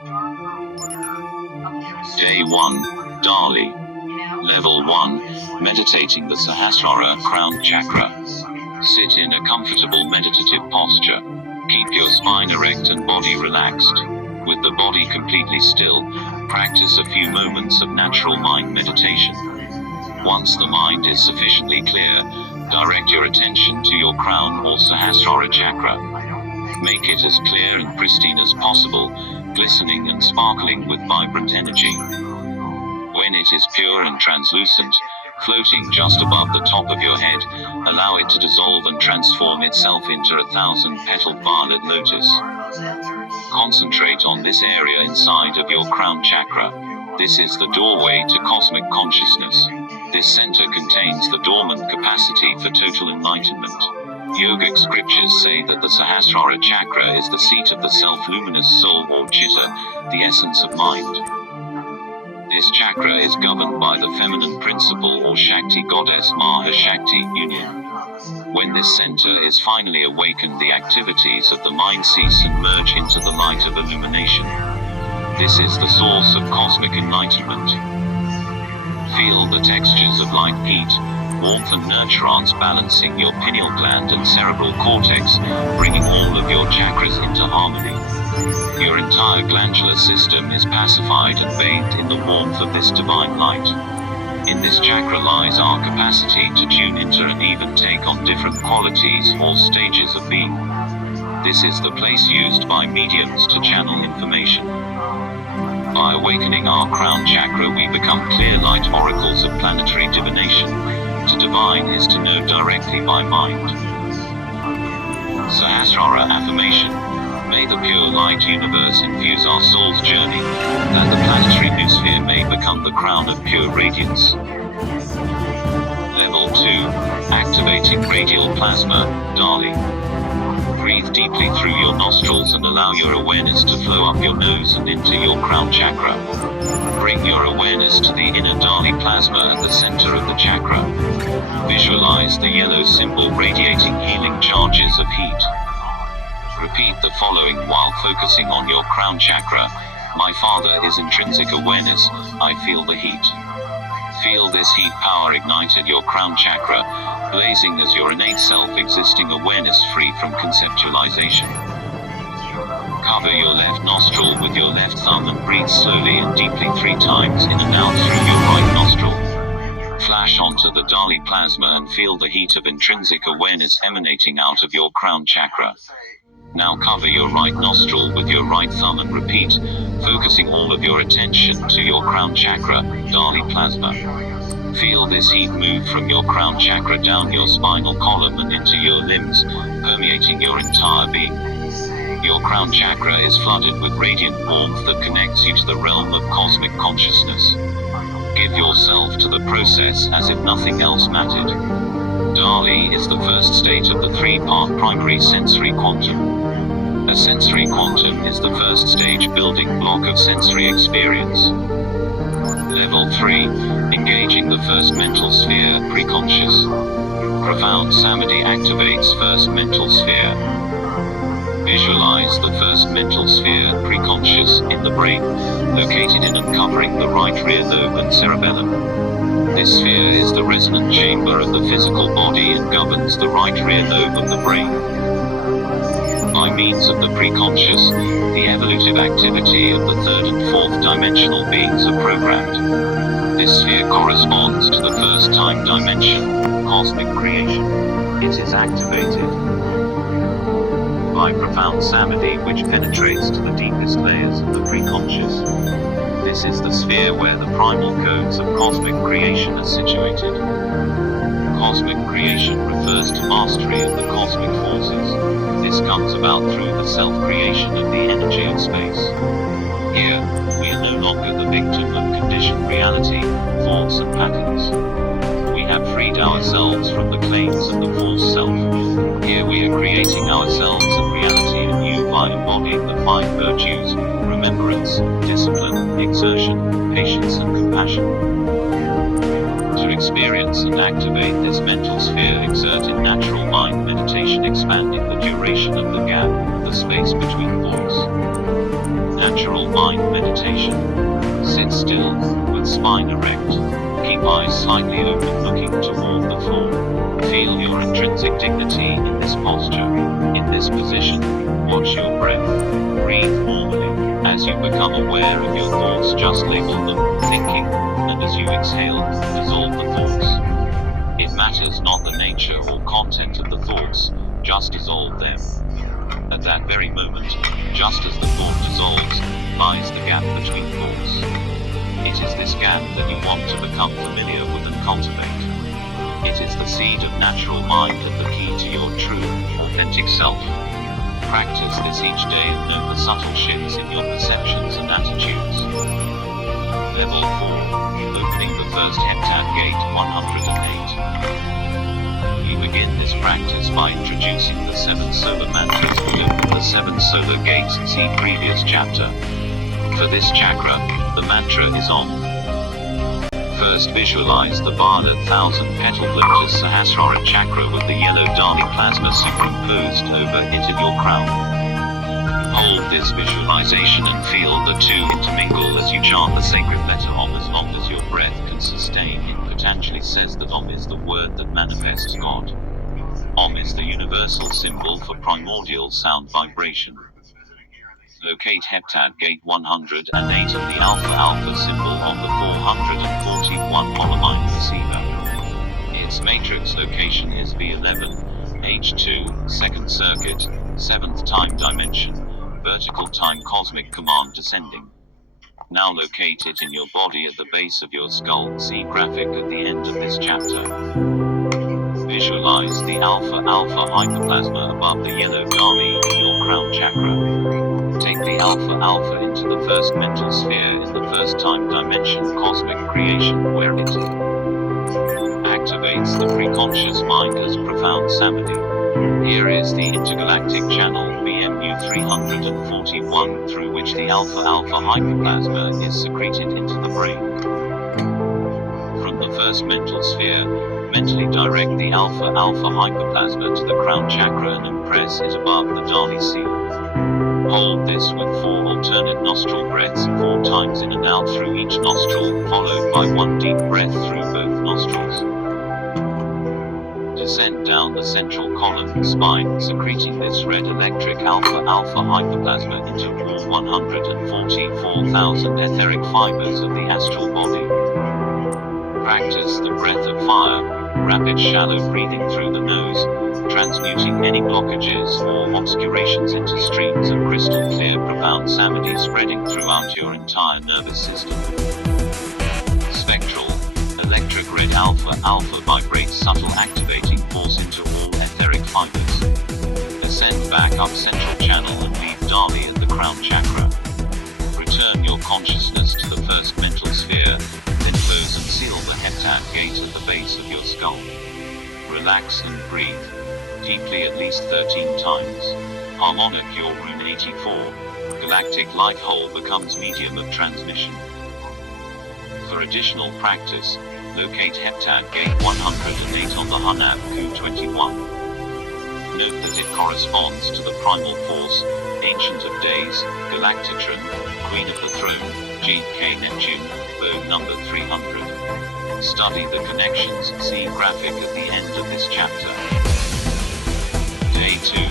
Day 1, Dali. Level 1, Meditating the Sahasrara Crown Chakra. Sit in a comfortable meditative posture. Keep your spine erect and body relaxed. With the body completely still, practice a few moments of natural mind meditation. Once the mind is sufficiently clear, direct your attention to your crown or Sahasrara chakra. Make it as clear and pristine as possible, glistening and sparkling with vibrant energy. When it is pure and translucent, floating just above the top of your head, allow it to dissolve and transform itself into 1,000-petaled violet lotus. Concentrate on this area inside of your crown chakra. This is the doorway to cosmic consciousness. This center contains the dormant capacity for total enlightenment. Yogic scriptures say that the Sahasrara chakra is the seat of the self-luminous soul or chitta, the essence of mind. This chakra is governed by the feminine principle or Shakti goddess Mahashakti union. When this center is finally awakened, the activities of the mind cease and merge into the light of illumination. This is the source of cosmic enlightenment. Feel the textures of light, heat, warmth and nurturance balancing your pineal gland and cerebral cortex, bringing all of your chakras into harmony. Your entire glandular system is pacified and bathed in the warmth of this divine light. In this chakra lies our capacity to tune into and even take on different qualities or stages of being. This is the place used by mediums to channel information. By awakening our crown chakra, we become clear light oracles of planetary divination. To divine is to know directly by mind. Sahasrara affirmation. May the pure light universe infuse our soul's journey, that the planetary noosphere may become the crown of pure radiance. Level 2, Activating Radial Plasma, Dali. Breathe deeply through your nostrils and allow your awareness to flow up your nose and into your crown chakra. Bring your awareness to the inner Dali plasma at the center of the chakra. Visualize the yellow symbol radiating healing charges of heat. Repeat the following while focusing on your crown chakra. My Father is intrinsic awareness, I feel the heat. Feel this heat power ignite at your crown chakra, blazing as your innate self-existing awareness free from conceptualization. Cover your left nostril with your left thumb and breathe slowly and deeply 3 times in and out through your right nostril. Flash onto the Dali plasma and feel the heat of intrinsic awareness emanating out of your crown chakra. Now cover your right nostril with your right thumb and repeat, focusing all of your attention to your crown chakra, Dali plasma. Feel this heat move from your crown chakra down your spinal column and into your limbs, permeating your entire being. Your crown chakra is flooded with radiant warmth that connects you to the realm of cosmic consciousness. Give yourself to the process as if nothing else mattered. Dali is the first state of the 3-part primary sensory quantum. A sensory quantum is the first stage building block of sensory experience. Level 3, Engaging the first mental sphere, preconscious. Profound Samadhi activates first mental sphere. Visualize the first mental sphere, preconscious, in the brain, located in and covering the right rear lobe and cerebellum. This sphere is the resonant chamber of the physical body and governs the right rear lobe of the brain. By means of the preconscious, the evolutive activity of the 3rd and 4th dimensional beings are programmed. This sphere corresponds to the first time dimension, cosmic creation. It is activated by profound samadhi which penetrates to the deepest layers of the preconscious. This is the sphere where the primal codes of cosmic creation are situated. Cosmic creation refers to mastery of the cosmic forces. This comes about through the self-creation of the energy of space. Here, we are no longer the victim of conditioned reality, thoughts and patterns. We have freed ourselves from the claims of the false self. Here we are creating ourselves and reality anew by embodying the 5 virtues: remembrance, discipline, exertion, patience and compassion. To experience and activate this mental sphere, exert in natural mind meditation, expanding the duration of the gap, the space between thoughts. natural mind meditation. Sit still, with spine erect. Keep eyes slightly open, looking toward the floor. Feel your intrinsic dignity in this posture. In this position, watch your breath. Breathe normally. As you become aware of your thoughts, just label them thinking, and as you exhale, dissolve the thoughts. It matters not the nature or content of the thoughts, just dissolve them. At that very moment, just as the thought dissolves, lies the gap between thoughts. It is this gap that you want to become familiar with and cultivate. It is the seed of natural mind and the key to your true, authentic self. Practice this each day and note the subtle shifts in your perceptions and attitudes. Level 4. Opening the first Heptad Gate 108. You begin this practice by introducing the 7 solar mantras that open the 7 solar gates. See previous chapter. For this chakra, the mantra is Om. First, visualize the Bala 1,000-petaled lotus Sahasrara chakra with the yellow Dali plasma superimposed over it in your crown. Hold this visualization and feel the two intermingle as you chant the sacred letter Om as long as your breath can sustain. Patanjali says that Om is the word that manifests God. Om is the universal symbol for primordial sound vibration. Locate Heptad Gate 108 and the Alpha symbol on the 441 polyline receiver. Its matrix location is V11, H2, second circuit, 7th time dimension, vertical time cosmic command descending. Now locate it in your body at the base of your skull. See graphic at the end of this chapter. Visualize the alpha hyperplasma above the yellow Dali in your crown chakra. Take the alpha into the first mental sphere in the first time dimension cosmic creation, where it activates the preconscious mind as profound samadhi. Here is the intergalactic channel BMU 341 through which the alpha hyperplasma is secreted into the brain. From the first mental sphere, mentally direct the alpha hyperplasma to the crown chakra and impress it above the Dali seal. Hold this with 4 alternate nostril breaths 4 times in and out through each nostril, followed by 1 deep breath through both nostrils. Descend down the central column and spine, secreting this red electric alpha hyperplasma into all 144,000 etheric fibers of the astral body. Practice the breath of fire, rapid shallow breathing through the nose, transmuting any blockages or obscurations into streams of crystal clear profound samadhi spreading throughout your entire nervous system. Spectral, electric red alpha vibrates subtle activating force into all etheric fibers. Ascend back up central channel and leave Dali at the crown chakra. Return your consciousness to the first mental sphere, then close and seal the Heptad Gate at the base of your skull. Relax and breathe deeply at least 13 times. Harmonic, your room 84, galactic light hole becomes medium of transmission. For additional practice, locate Heptad Gate 108 on the Hunab Q21. Note that it corresponds to the primal force, Ancient of Days, Galactitron, Queen of the Throne, GK Neptune, Bode number 300. Study the connections, see graphic at the end of this chapter. Day 2,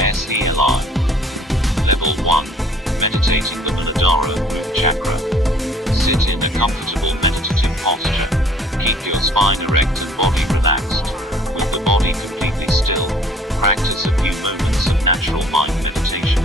SELI. Level 1, meditating the Muladhara root chakra. Sit in a comfortable meditative posture. Keep your spine erect and body relaxed. With the body completely still, practice a few moments of natural mind meditation.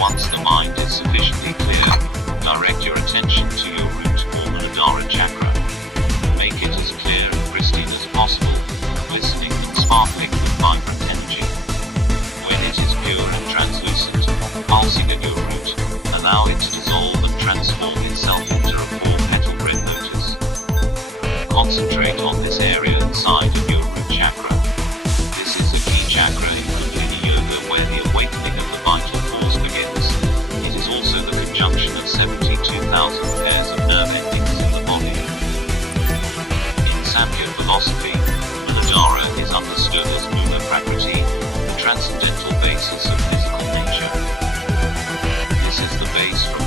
Once the mind is sufficiently clear, direct your attention to your root or Muladhara chakra. Make it as clear and pristine as possible, glistening and sparkling with vibrant energy. When it is pure and translucent, pulsing at your root, allow it to dissolve and transform itself into a 4-petaled red lotus. Concentrate on this area inside of your root chakra. This is a key chakra in Kundalini Yoga where the awakening of the vital force begins. It is also the conjunction of 72,000 pairs of nerve endings in the body. In Samkhya philosophy, Muladhara is understood as Mula Prakriti, the transcendental basis of physical nature. This is the base from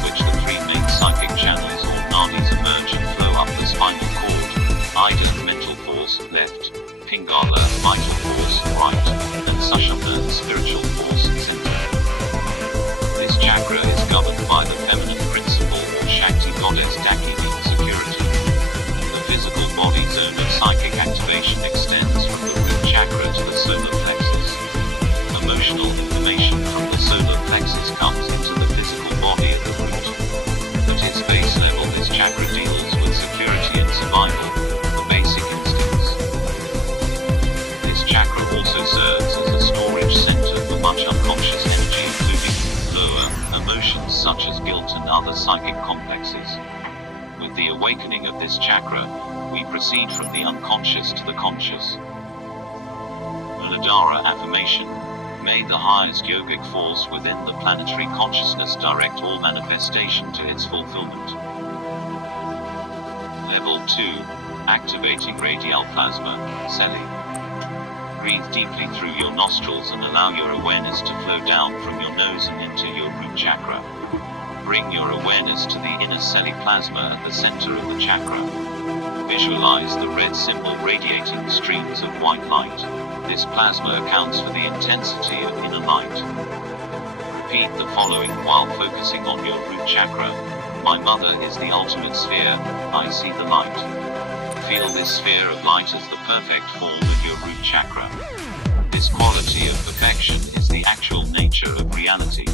guilt and other psychic complexes. With the awakening of this chakra, we proceed from the unconscious to the conscious. Muladhara affirmation: may the highest yogic force within the planetary consciousness direct all manifestation to its fulfillment. Level 2. Activating radial plasma, Seli. Breathe deeply through your nostrils and allow your awareness to flow down from your nose and into your root chakra. Bring your awareness to the inner Seli plasma at the center of the chakra. Visualize the red symbol radiating streams of white light. This plasma accounts for the intensity of inner light. Repeat the following while focusing on your root chakra. My mother is the ultimate sphere, I see the light. Feel this sphere of light as the perfect form of your root chakra. This quality of perfection is the actual nature of reality.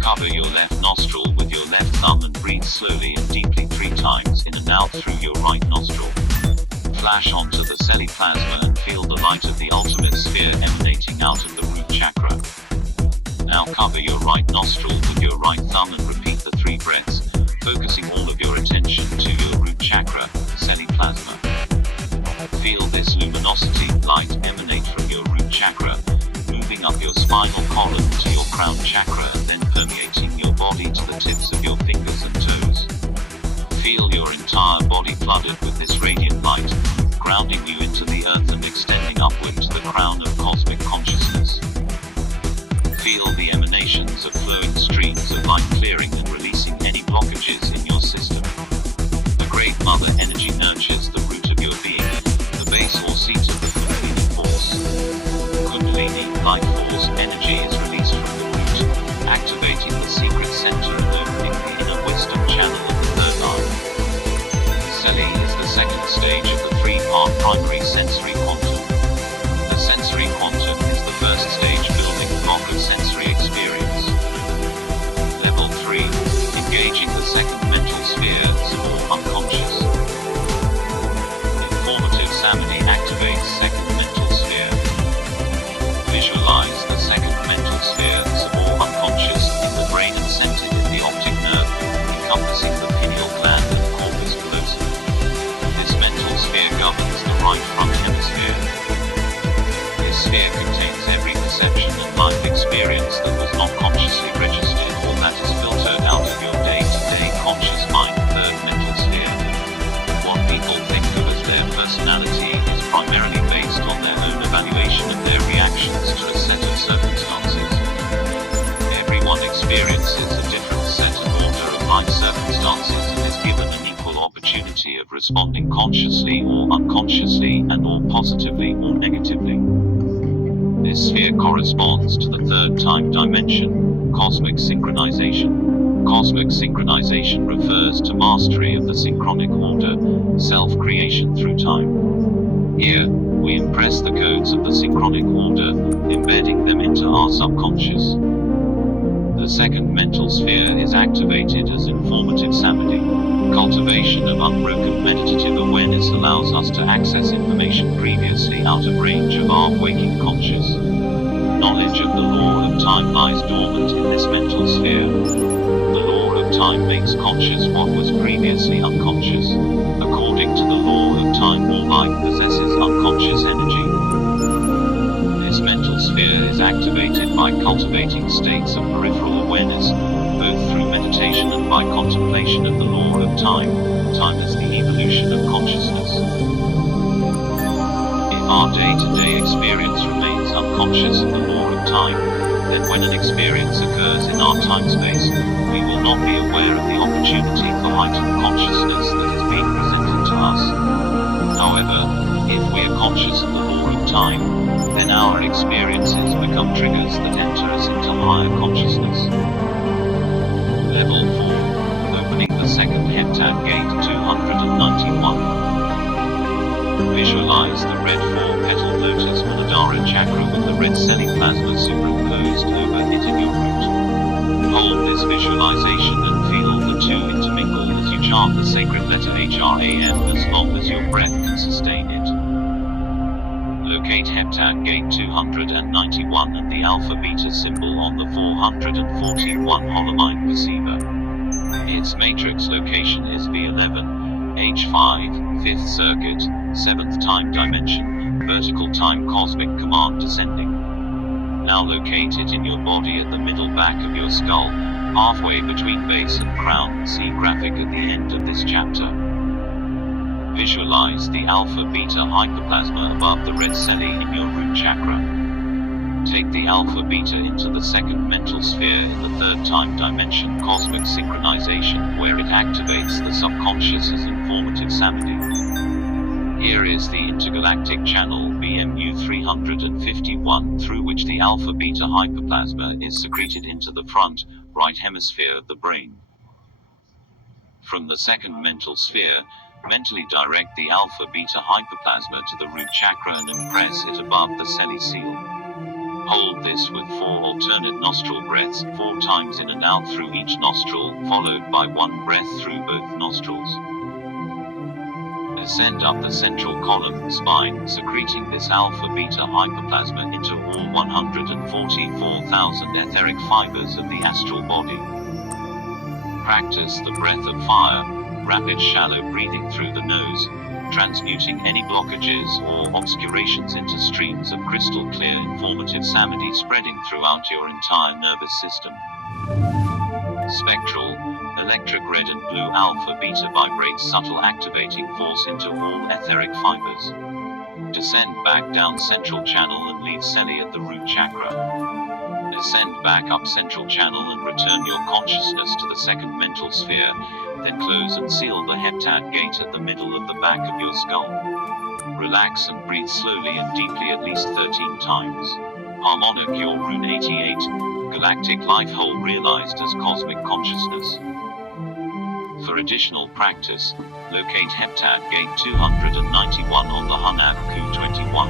Cover your left nostril with your left thumb and breathe slowly and deeply 3 times in and out through your right nostril. Flash onto the Seli plasma and feel the light of the ultimate sphere emanating out of the root chakra. Now cover your right nostril with your right thumb and repeat the 3 breaths, focusing all of your attention to your root chakra, Seli plasma. Feel this luminosity, light emanate from your root chakra, moving up your spinal column to your crown chakra and then permeating your body to the tips of your fingers and toes. Feel your entire body flooded with this radiant light, grounding you into the earth and extending upward to the crown of cosmic consciousness. Feel the emanations of flowing streams of light clearing and releasing any blockages in your system. The Great Mother energy nurtures the root of your being, the base or seat of the Kundalini force. Kundalini, light force energy is released from the root, activating the secret center and opening the inner wisdom channel of the third eye. Seli is the second stage of the 3-part primary sensory quantum. The sensory quantum is the first stage building block of sensory experience. Level 3. Engaging the second mental sphere, or unconscious. Informative Samadhi activates second mental sphere. Visualize the second mental sphere, or unconscious, in the brain and centered in the optic nerve, encompassing the pineal gland and corpus callosum. This mental sphere governs the right front hemisphere. This sphere contains every perception and life experience that was not consciously registered or that is filtered out of your day-to-day conscious mind. Third mental sphere. What people think of as their personality is primarily based on their own evaluation of their reactions to a set of circumstances. Everyone experiences a different set and order of life circumstances and is given an equal opportunity of responding consciously or unconsciously and or positively or negatively. This sphere corresponds to the third time dimension, cosmic synchronization. Cosmic synchronization refers to mastery of the synchronic order, self-creation through time. Here, we impress the codes of the synchronic order, embedding them into our subconscious. The second mental sphere is activated as informative Samadhi. Cultivation of unbroken meditative awareness allows us to access information previously out of range of our waking conscious. Knowledge of the law of time lies dormant in this mental sphere. The law of time makes conscious what was previously unconscious. According to the law of time, all life possesses unconscious energy. This mental sphere is activated by cultivating states of peripheral awareness, both through meditation and by contemplation of the law of time. Time is the evolution of consciousness. If our day-to-day experience remains unconscious of the law of time, then when an experience occurs in our time-space, we will not be aware of the opportunity for heightened consciousness that is being presented to us. However, if we are conscious of the law of time, then our experiences become triggers that enter us into higher consciousness. Level 4. Opening the second Heptad Gate 291. Visualize the red 4-petal lotus Muladhara chakra with the red Seli plasma superimposed over it in your root. Hold this visualization and feel the two intermingle as you chant the sacred letter HRAM as long as your breath can sustain it. Locate Heptad Heptad Gate 291 and the alpha-beta symbol on the 441 Holomite perceiver. Its matrix location is V11, H5, 5th circuit, 7th time dimension, vertical time cosmic command descending. Now locate it in your body at the middle back of your skull, halfway between base and crown. See graphic at the end of this chapter. Visualize the alpha-beta hyperplasma above the red celi in your root chakra. Take the alpha-beta into the second mental sphere in the third time dimension cosmic synchronization, where it activates the subconscious as informative samadhi. Here is the intergalactic channel BMU 351 through which the alpha-beta hyperplasma is secreted into the front, right hemisphere of the brain. From the second mental sphere, mentally direct the alpha-beta hyperplasma to the root chakra and impress it above the celi seal. Hold this with 4 alternate nostril breaths, 4 times in and out through each nostril, followed by 1 breath through both nostrils. Ascend up the central column spine, secreting this alpha-beta hyperplasma into all 144,000 etheric fibers of the astral body. Practice the breath of fire, rapid shallow breathing through the nose, transmuting any blockages or obscurations into streams of crystal clear informative samadhi spreading throughout your entire nervous system. Spectral, electric red and blue alpha-beta vibrates subtle activating force into all etheric fibers. Descend back down central channel and leave celi at the root chakra. Ascend back up central channel and return your consciousness to the second mental sphere, then close and seal the Heptad Gate at the middle of the back of your skull. Relax and breathe slowly and deeply at least 13 times. Harmonic your Rune 88, galactic life whole realized as cosmic consciousness. For additional practice, locate Heptad Gate 291 on the Hunav Q21.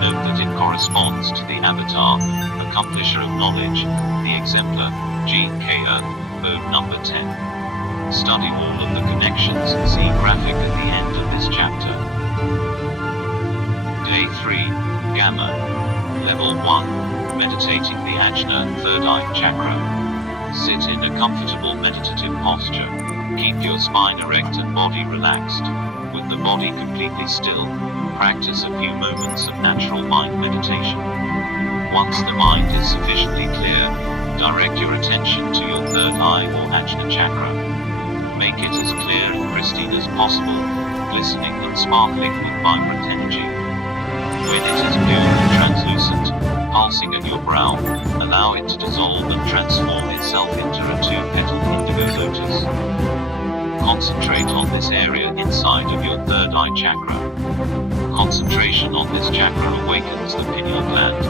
Note that it corresponds to the avatar, accomplisher of knowledge, the exemplar, GKA, mode number 10. Study all of the connections and see graphic at the end of this chapter. Day 3, Gamma. Level 1, meditating the Ajna, third eye chakra. Sit in a comfortable meditative posture. Keep your spine erect and body relaxed. With the body completely still, practice a few moments of natural mind meditation. Once the mind is sufficiently clear, direct your attention to your third eye or Ajna chakra. Make it as clear and pristine as possible, glistening and sparkling with vibrant energy. When it is pure and translucent, pulsing at your brow, allow it to dissolve and transform itself into a 2-petal indigo lotus. Concentrate on this area inside of your third eye chakra. Concentration on this chakra awakens the pineal gland,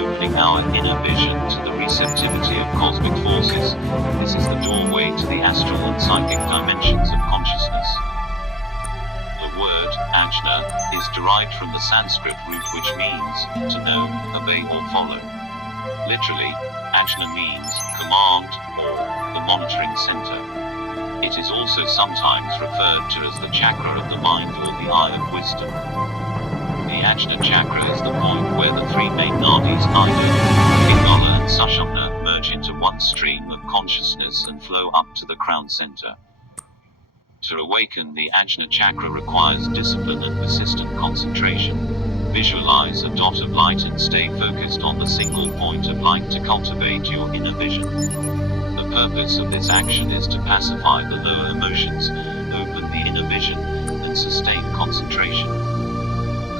opening our inner vision to the receptivity of cosmic forces. This is the doorway to the astral and psychic dimensions of consciousness. The word, Ajna, is derived from the Sanskrit root which means, to know, obey or follow. Literally, Ajna means, command, or, the monitoring center. It is also sometimes referred to as the chakra of the mind or the eye of wisdom. The Ajna chakra is the point where the 3 main nadis, Ida, Pingala and Sushumna, merge into one stream of consciousness and flow up to the crown center. To awaken the Ajna chakra requires discipline and persistent concentration. Visualize a dot of light and stay focused on the single point of light to cultivate your inner vision. The purpose of this action is to pacify the lower emotions, open the inner vision, and sustain concentration.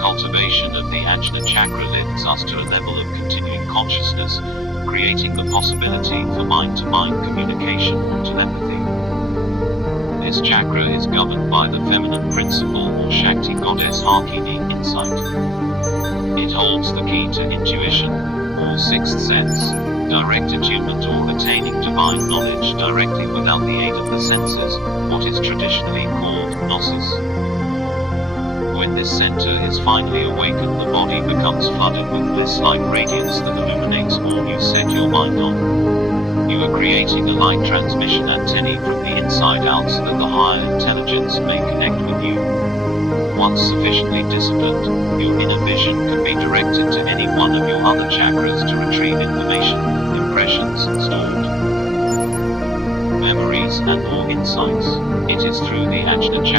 Cultivation of the Ajna chakra lifts us to a level of continuing consciousness, creating the possibility for mind-to-mind communication and telepathy. This chakra is governed by the feminine principle or Shakti goddess Hakini insight. It holds the key to intuition, or sixth sense, direct attunement or attaining divine knowledge directly without the aid of the senses, what is traditionally called gnosis. When this center is finally awakened, the body becomes flooded with bliss-like radiance that illuminates all you set your mind on. You are creating a light transmission antennae from the inside out so that the higher intelligence may connect with you. Once sufficiently disciplined, your inner vision can be directed to any one of your other chakras to retrieve information, impressions, stored memories and or insights. It is through the Ajna chakra